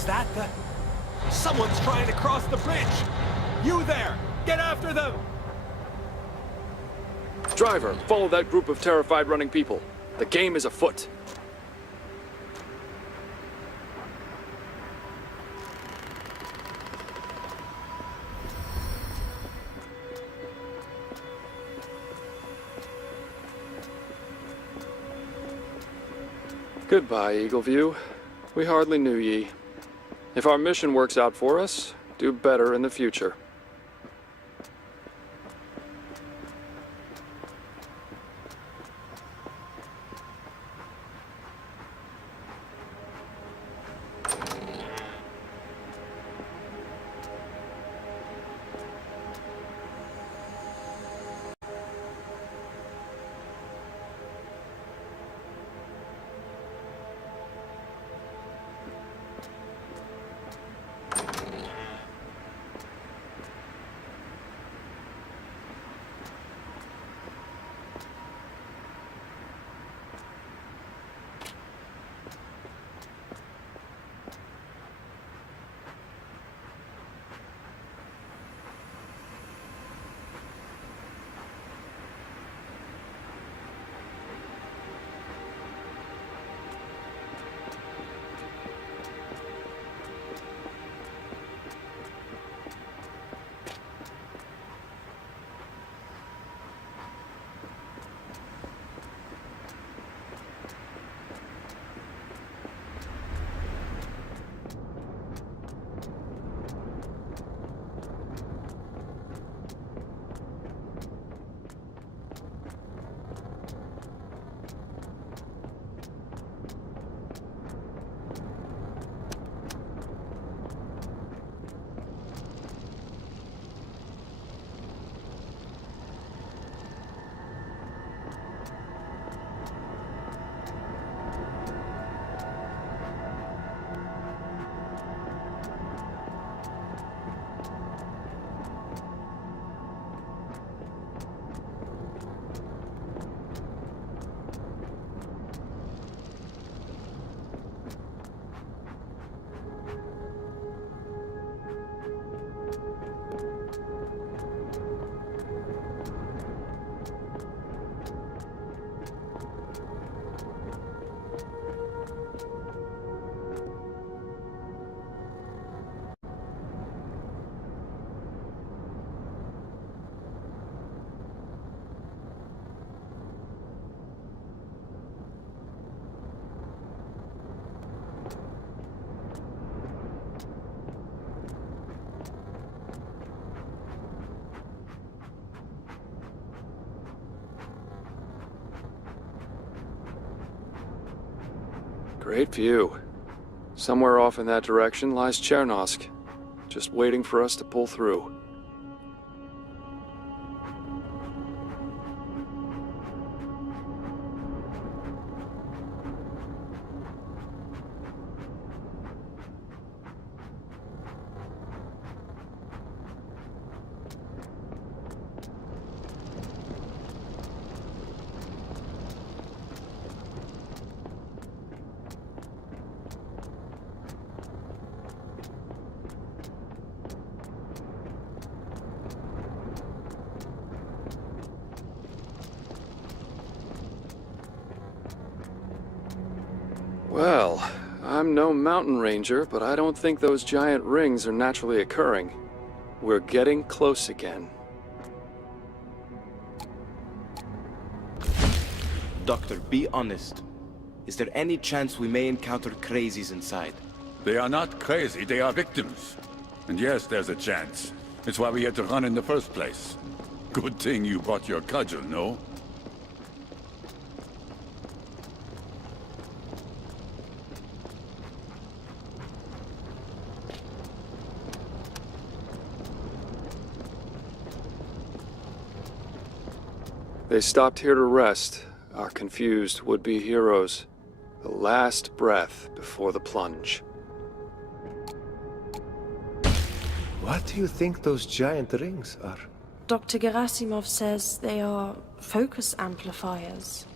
Was that the... Someone's trying to cross the bridge! You there! Get after them! Driver, follow that group of terrified running people. The game is afoot. Goodbye, Eagleview. We hardly knew ye. If our mission works out for us, do better in the future. Great view. Somewhere off in that direction lies Chernosk, just waiting for us to pull through. Well, I'm no mountain ranger, but I don't think those giant rings are naturally occurring. We're getting close again. Doctor, be honest. Is there any chance we may encounter crazies inside? They are not crazy, they are victims. And yes, there's a chance. It's why we had to run in the first place. Good thing you brought your cudgel, no? They stopped here to rest, our confused would-be heroes. The last breath before the plunge. What do you think those giant rings are? Dr. Gerasimov says they are focus amplifiers.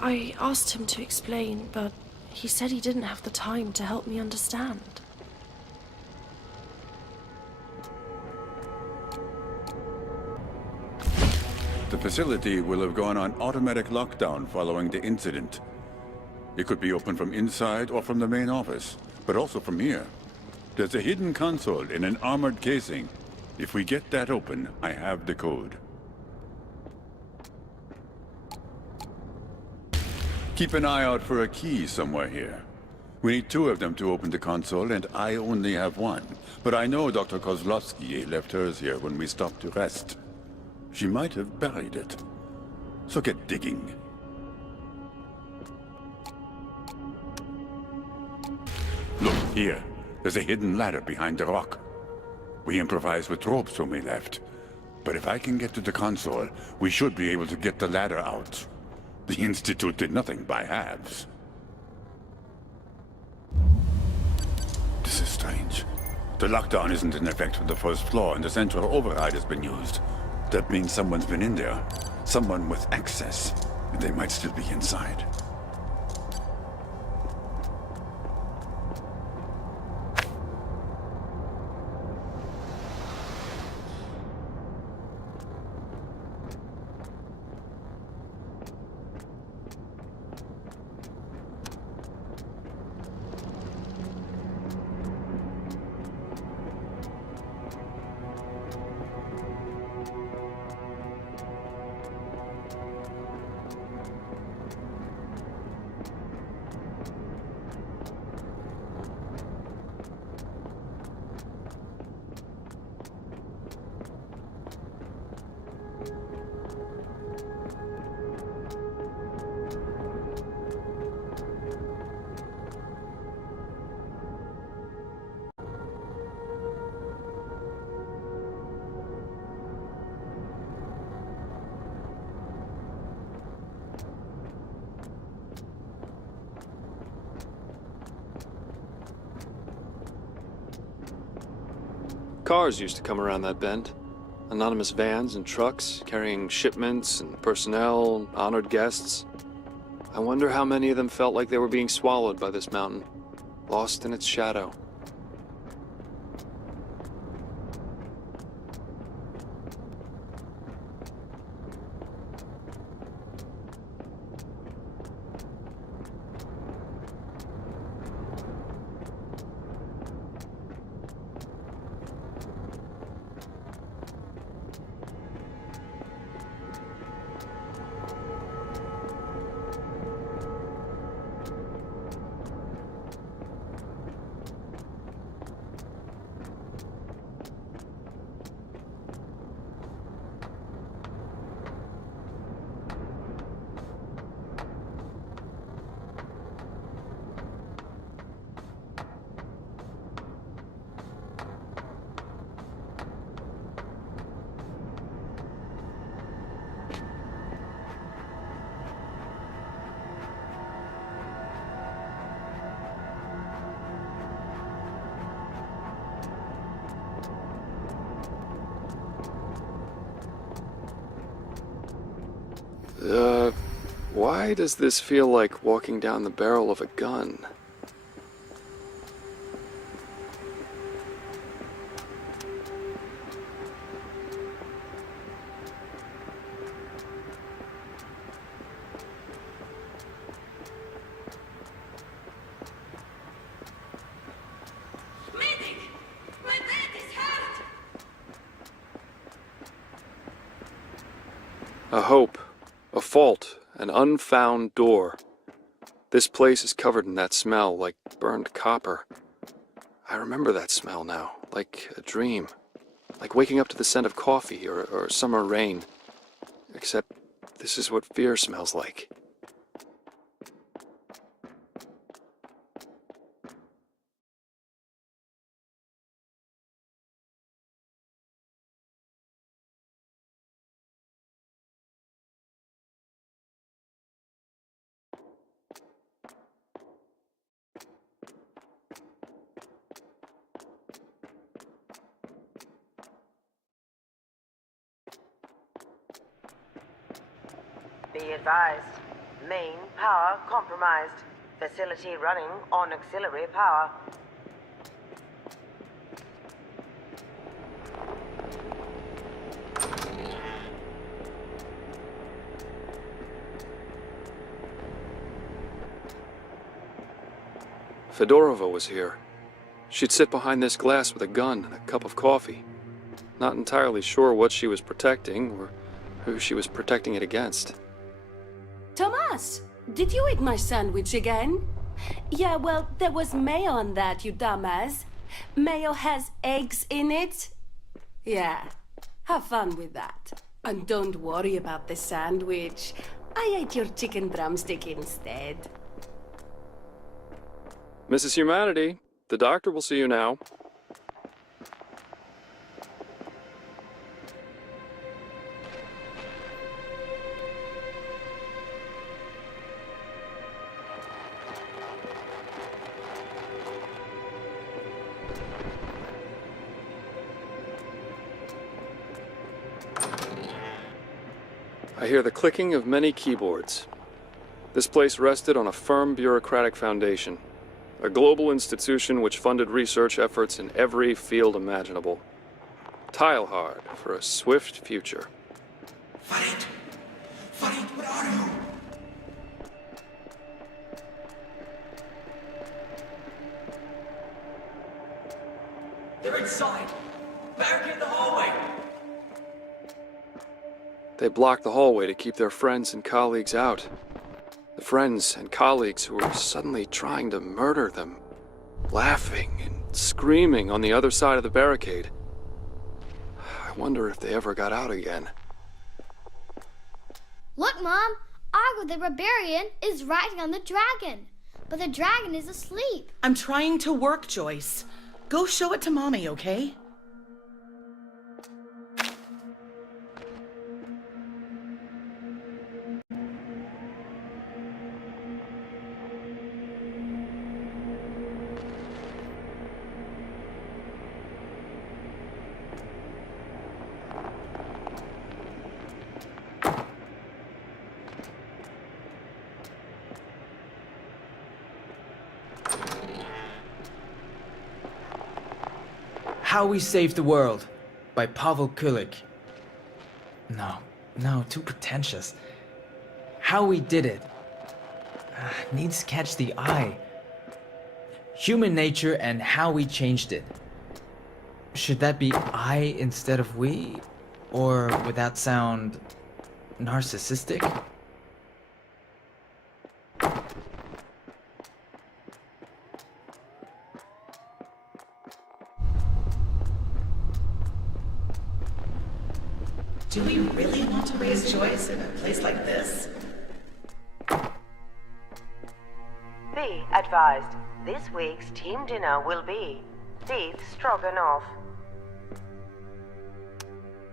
I asked him to explain, but He said he didn't have the time to help me understand. The facility will have gone on automatic lockdown following the incident. It could be opened from inside or from the main office, but also from here. There's a hidden console in an armored casing. If we get that open, I have the code. Keep an eye out for a key somewhere here. We need 2 of them to open the console, and I only have 1. But I know Dr. Kozlovsky left hers here when we stopped to rest. She might have buried it. So get digging. Look, here. There's a hidden ladder behind the rock. We improvised with ropes when we left. But if I can get to the console, we should be able to get the ladder out. The Institute did nothing by halves. This is strange. The lockdown isn't in effect for the first floor, and the central override has been used. That means someone's been in there. Someone with access. And they might still be inside. Cars used to come around that bend. Anonymous vans and trucks carrying shipments and personnel, honored guests. I wonder how many of them felt like they were being swallowed by this mountain, lost in its shadow. Why does this feel like walking down the barrel of a gun? Medic! My dad is hurt! A hope, a fault, an unfound door. This place is covered in that smell, like burned copper. I remember that smell now, like a dream. Like waking up to the scent of coffee or summer rain. Except this is what fear smells like. Be advised. Main power compromised. Facility running on auxiliary power. Fedorova was here. She'd sit behind this glass with a gun and a cup of coffee. Not entirely sure what she was protecting or who she was protecting it against. Thomas, did you eat my sandwich again? Yeah, well, there was mayo on that, you dumbass. Mayo has eggs in it. Yeah, have fun with that. And don't worry about the sandwich. I ate your chicken drumstick instead. Mrs. Humanity, the doctor will see you now. I hear the clicking of many keyboards. This place rested on a firm bureaucratic foundation, a global institution which funded research efforts in every field imaginable. Tile hard for a swift future. Farid! Farid, where are you? They're inside! Barricade the hallway! They blocked the hallway to keep their friends and colleagues out. The friends and colleagues who were suddenly trying to murder them, laughing and screaming on the other side of the barricade. I wonder if they ever got out again. Look, Mom! Argo the Barbarian is riding on the dragon, but the dragon is asleep. I'm trying to work, Joyce. Go show it to Mommy, okay? How We Saved the World by Pavel Kulik. No, too pretentious. How We Did It. Needs to catch the eye. Human Nature and How We Changed It. Should that be I instead of we? Or would that sound narcissistic? Do we really want to raise Joyce in a place like this? Be advised, this week's team dinner will be beef stroganoff.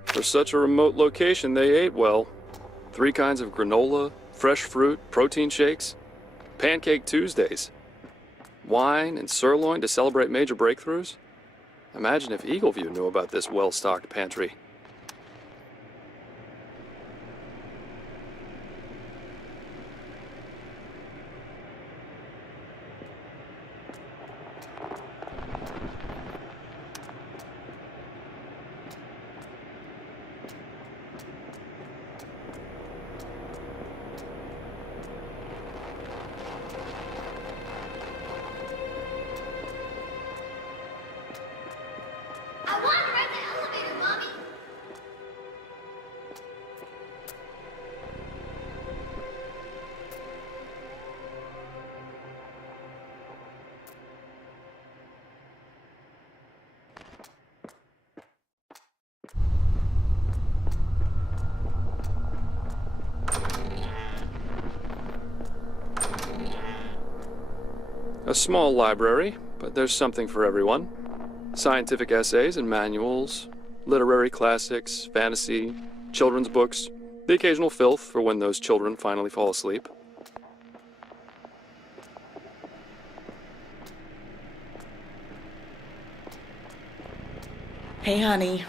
For such a remote location, they ate well. 3 kinds of granola, fresh fruit, protein shakes, pancake Tuesdays, wine and sirloin to celebrate major breakthroughs. Imagine if Eagleview knew about this well-stocked pantry. I want to ride the elevator, Mommy! A small library, but there's something for everyone. Scientific essays and manuals, literary classics, fantasy, children's books, the occasional filth for when those children finally fall asleep. Hey, honey.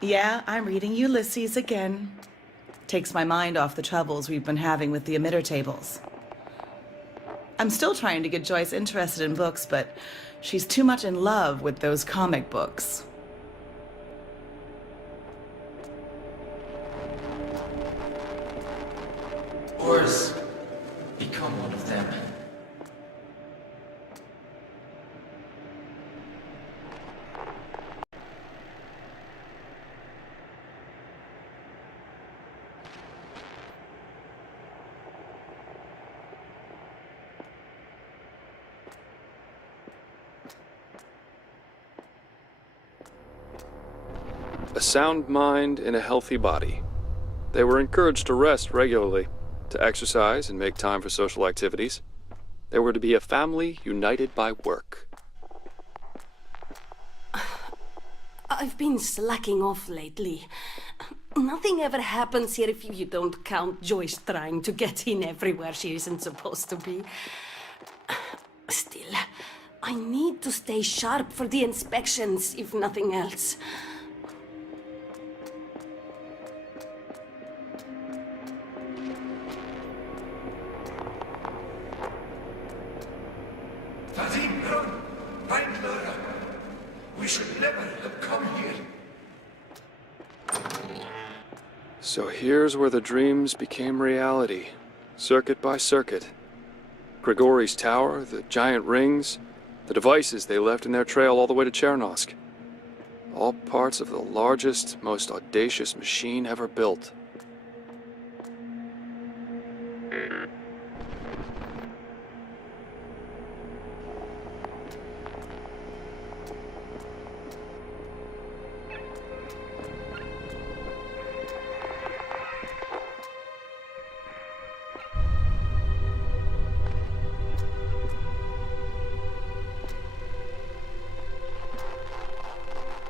Yeah, I'm reading Ulysses again. Takes my mind off the troubles we've been having with the emitter tables. I'm still trying to get Joyce interested in books, but she's too much in love with those comic books. Or become one of them. A sound mind in a healthy body. They were encouraged to rest regularly, to exercise and make time for social activities. They were to be a family united by work. I've been slacking off lately. Nothing ever happens here if you don't count Joyce trying to get in everywhere she isn't supposed to be. Still, I need to stay sharp for the inspections, if nothing else. We should never have come here. So here's where the dreams became reality, circuit by circuit. Grigori's tower, the giant rings, the devices they left in their trail all the way to Chernosk. All parts of the largest, most audacious machine ever built.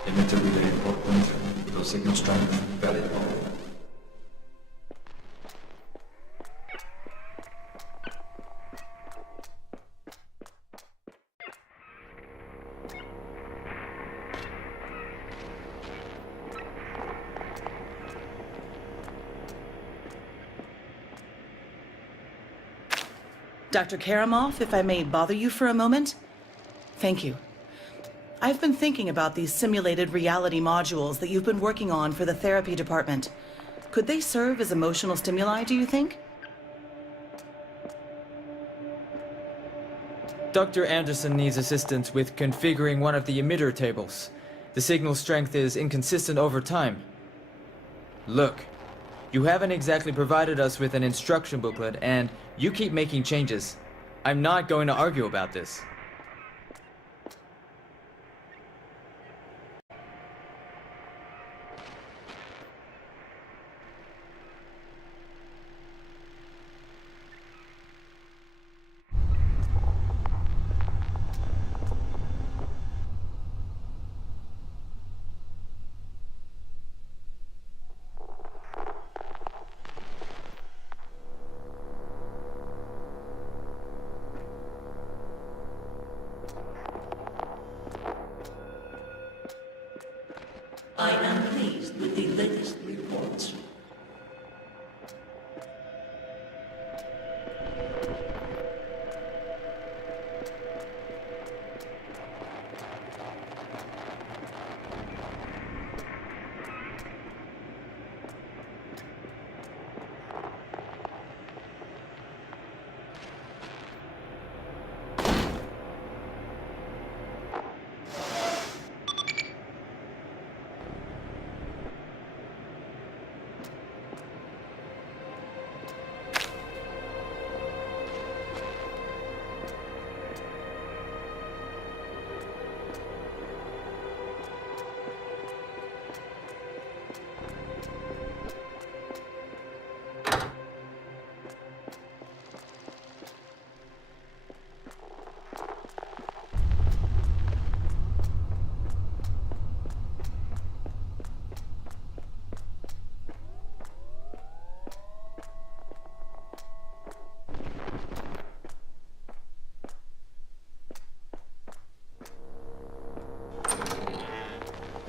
Emitter relay important. Low signal strength, valid mode. Dr. Karamov, if I may bother you for a moment? Thank you. I've been thinking about these simulated reality modules that you've been working on for the therapy department. Could they serve as emotional stimuli, do you think? Dr. Anderson needs assistance with configuring one of the emitter tables. The signal strength is inconsistent over time. Look, you haven't exactly provided us with an instruction booklet, and you keep making changes. I'm not going to argue about this. I am pleased with the latest reports.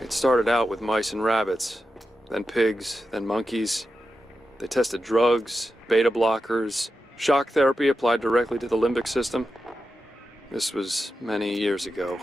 It started out with mice and rabbits, then pigs, then monkeys. They tested drugs, beta blockers, Shock therapy applied directly to the limbic system. This was many years ago.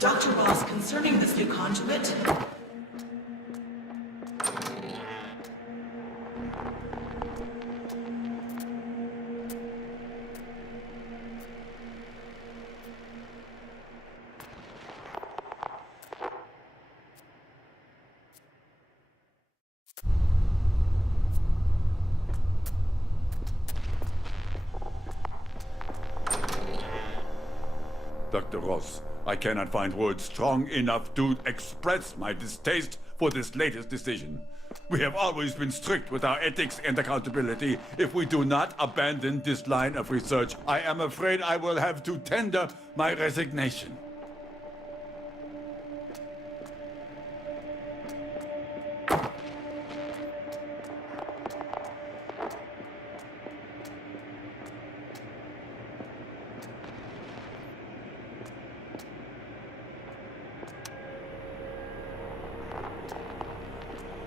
Dr. Ross, concerning this new conduit, Dr. Ross, I cannot find words strong enough to express my distaste for this latest decision. We have always been strict with our ethics and accountability. If we do not abandon this line of research, I am afraid I will have to tender my resignation.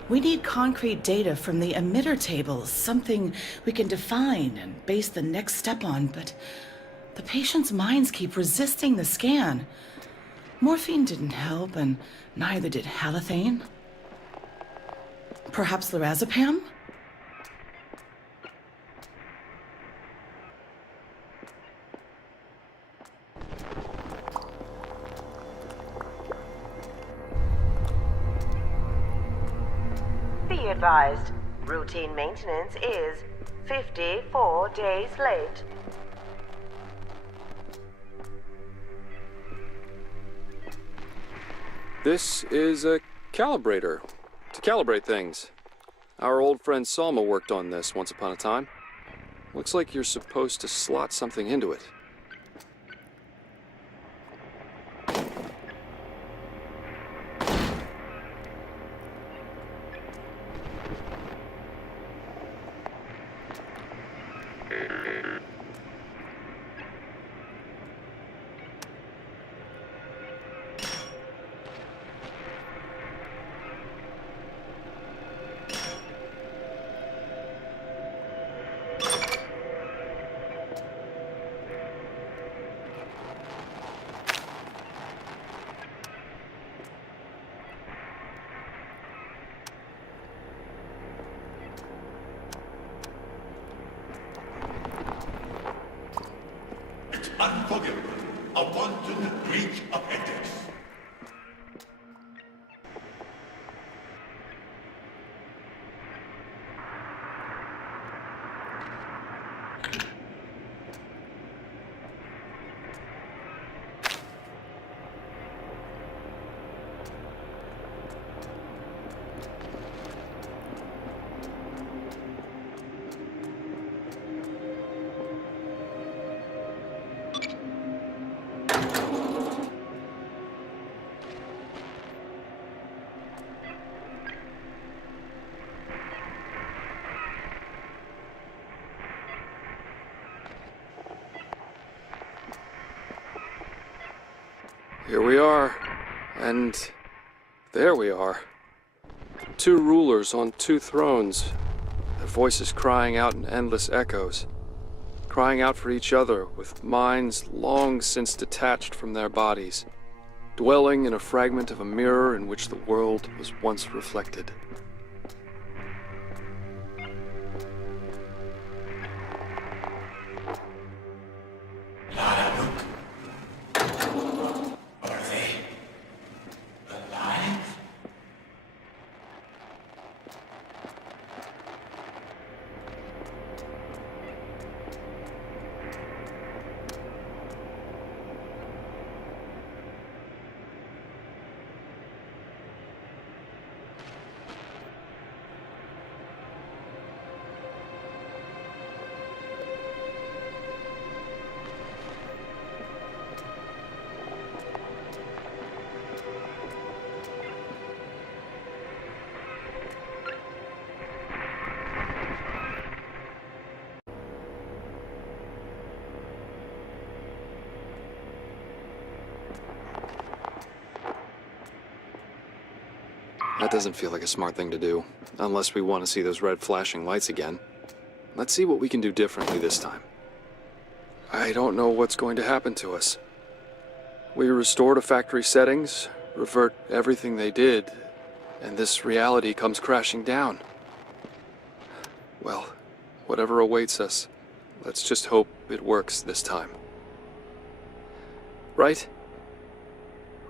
we need concrete data from the emitter tables, something we can define and base the next step on, but the patient's minds keep resisting the scan. Morphine didn't help, and neither did halothane. Perhaps lorazepam? Be advised, routine maintenance is 54 days late. This is a calibrator to calibrate things. Our old friend Salma worked on this once upon a time. Looks like you're supposed to slot something into it. Unforgivable. A wanton breach of ethics. Here we are, and there we are. Two rulers on two thrones, their voices crying out in endless echoes, crying out for each other with minds long since detached from their bodies, dwelling in a fragment of a mirror in which the world was once reflected. That doesn't feel like a smart thing to do, unless we want to see those red flashing lights again. Let's see what we can do differently this time. I don't know what's going to happen to us. We restore to factory settings, revert everything they did, and this reality comes crashing down. Well, whatever awaits us, let's just hope it works this time. Right?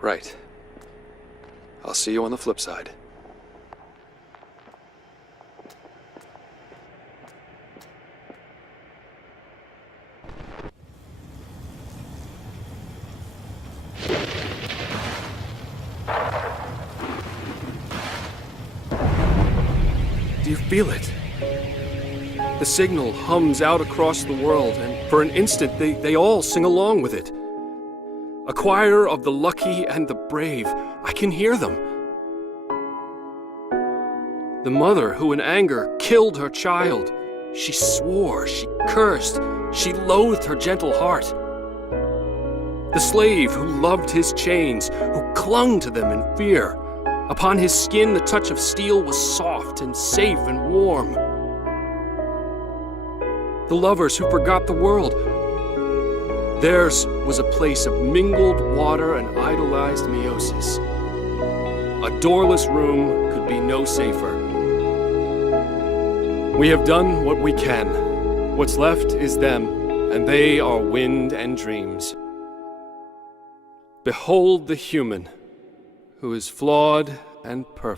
Right. I'll see you on the flip side. Do you feel it? The signal hums out across the world, and for an instant they all sing along with it. A choir of the lucky and the brave. I can hear them. The mother who in anger killed her child. She swore, she cursed, she loathed her gentle heart. The slave who loved his chains, who clung to them in fear. Upon his skin the touch of steel was soft and safe and warm. The lovers who forgot the world. Theirs was a place of mingled water and idolized meiosis. A doorless room could be no safer. We have done what we can. What's left is them, and they are wind and dreams. Behold the human, who is flawed and perfect.